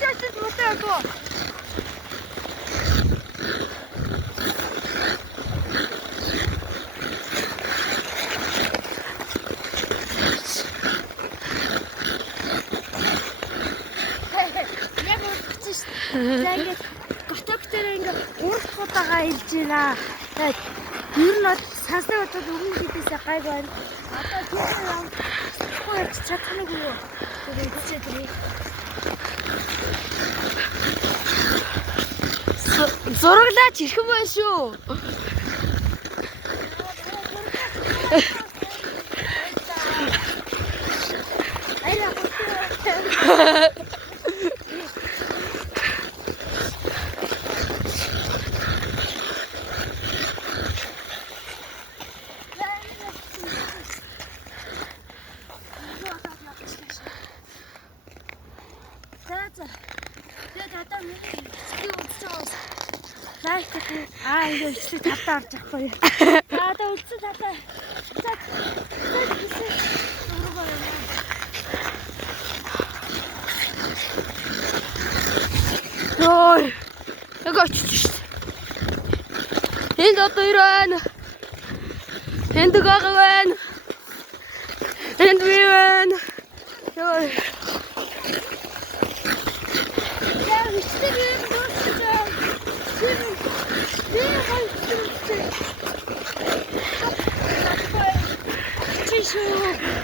яшиж мутаагүй. Яг үргэлж шүү. За ингээд готог дээр ингээд урт удаага илж байна. Тэгээд ер нь сансны удаад өмнө хийдээсээ гайг байна. Одоо тийм юм хөөж чадханаг юу? Тэгээд үчээд ирээ. Зураглаач ирхэн байна шүү. Ингээд үсэг тавтаа орж байхгүй юу? Одоо үсэг тавтаа. Ой. Яг очиж шүү. Энд одоо юу байна? Энд гага байна. Энд би байна. Ой. Яг үсэг юм дуусах. Tissue.